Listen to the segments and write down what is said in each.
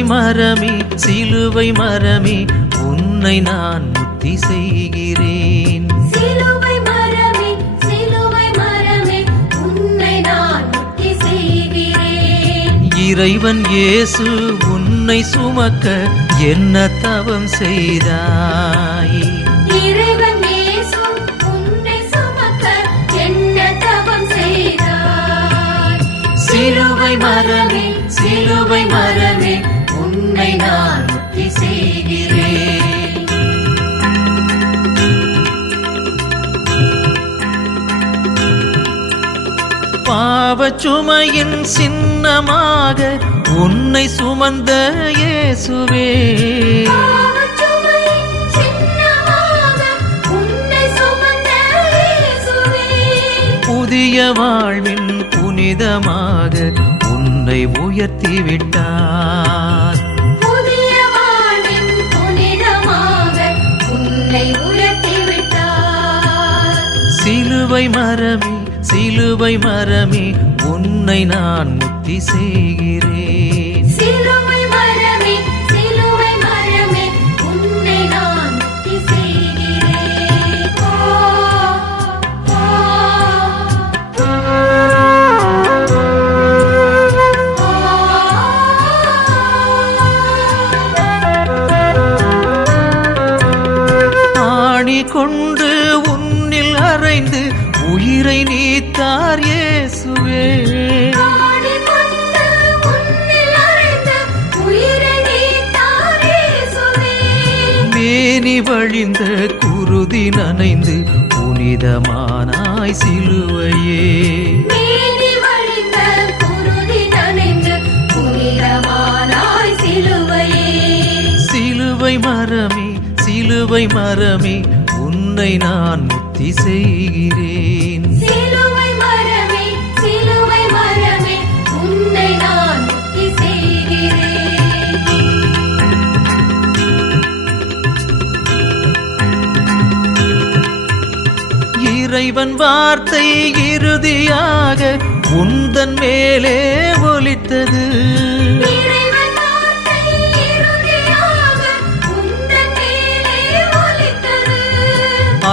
மரமே சிலுவை மரமே உன்னை நான் முத்தி செய்கிறேன். சிலுவை மரமே சிலுவை மரமே உன்னை நான் முத்தி செய்கிறேன். இறைவன் இயேசு உன்னை சுமக்க என்ன தவம் செய்தாய்? இறைவன் இயேசு உன்னை சுமக்க என்ன தவம் செய்தாய்? சிலுவை மரமே சிலுவை மரமே உன்னை நான் முத்தி செய்கிறேன். பாவச்சுமையின் சின்னமாக உன்னை சுமந்த இயேசுவே, பாவச்சுமையின் சின்னமாக உன்னை சுமந்த இயேசுவே, புதிய வாழ்வின் புனிதமாக உன்னை உயர்த்தி விட்டார். புதிய வாழ்வின் புனிதமாக உன்னை உயர்த்தி விட்டார். சிலுவை மரமே சிலுவை மரமே உன்னை நான் முத்தி செய்கிறேன். சிலுவை மரமே சிலுவை மரமே உன்னை நான் முத்தி செய்கிறேன். ஆணி கொண்டு உன்னில் அறைந்து உயிரை நீத்தார் இயேசுவே, ஆடிக்கொண்டு உன்னில் அறைந்து உயிரை நீத்தார் இயேசுவே, மேனி வழிந்த குருதி நனைந்து புனிதமானாய் சிலுவையே. மேனி வழிந்த குருதி நனைந்து புனிதமானாய் சிலுவையே. சிலுவை மரமே சிலுவை மரமே உன்னை நான் முத்தி செய்கிறேன். சிலுவை மரமே சிலுவை மரமே உன்னை நான் முத்தி செய்கிறேன். இறைவன் வார்த்தை இறுதியாக உந்தன் மேலே ஒலித்தது. இறைவன் வார்த்தை இறுதியாக உந்தன் மேலே ஒலித்தது.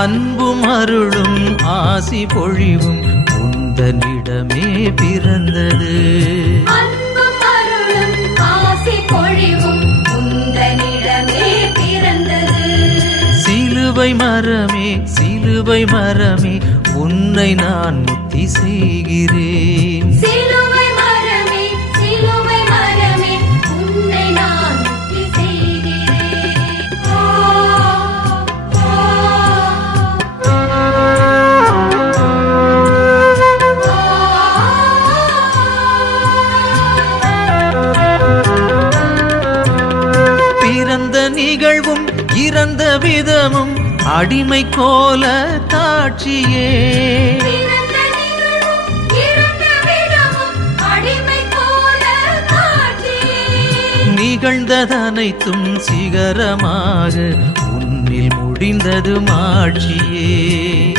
அன்பும் அருளும் ஆசி பொழிவும் உந்தனிடமே பிறந்தது. அன்பும் அருளும் ஆசி பொழிவும் உந்தனிடமே பிறந்தது. சிலுவை மரமே சிலுவை மரமே உன்னை நான் முத்தி செய்கிறேன். சிலுவை மரமே சிலுவை மரமே உன்னை நான் முத்தி செய்கிறேன். பிறந்த நிகழ்வும் இறந்த விதமும் அடிமை கோல காட்சியே. பிறந்த நிகழ்வும் இறந்த விதமும் அடிமை போல காட்சியே. நிகழ்ந்ததனைத்தும் சிகரமாக உன்னில் முடிந்தது மாட்சியே.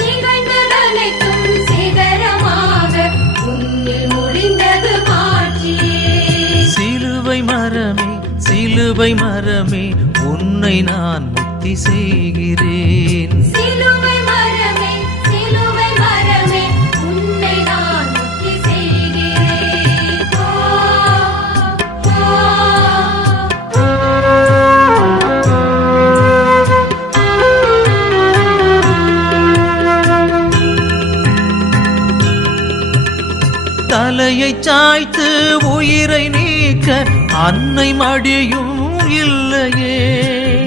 நிகழ்ந்ததனைத்தும் சிகரமாக உன்னில் முடிந்தது மாட்சியே. சிலுவை மரமே சிலுவை மரமே உன்னை நான் முத்தி செய்கிறேன். சிலுவை மரமே சிலுவை மரமே உன்னை நான் முத்தி செய்கிறேன். தலையை சாய்த்து உயிரை நீக்க அன்னை மடியும் இல்லையே.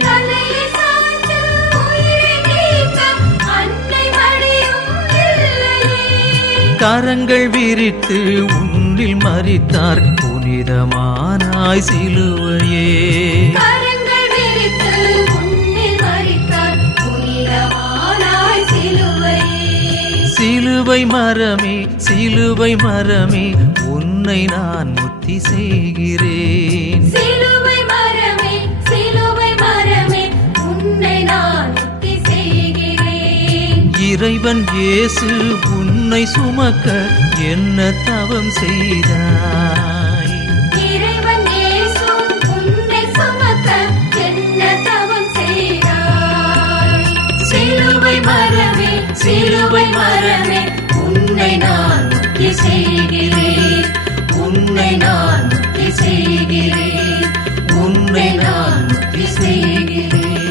தலையை சாய்த்து உயிரை நீக்க அன்னை மடியும் இல்லையே. கரங்கள் விரித்து உன்னில் மறித்தார் புனிதமானாய் சிலுவையே. கரங்கள் விரித்து உன்னில் மரித்தார் புனிதமானாய் சிலுவையே. சிலுவை மரமே சிலுவை மரமே உன்னை நான் முத்தி செய்கிறேன். சிலுவை மரமே சிலுவை மரமே உன்னை நான் முத்தி செய்கிறேன். இறைவன் இயேசு உன்னை சுமக்க என்ன தவம் செய்தாய்? இறைவன் இயேசு செய்கிறேன். உன்னை நான் முக்தி செய்கிறேன். உன்னை நான் முக்தி செய்கிறேன்.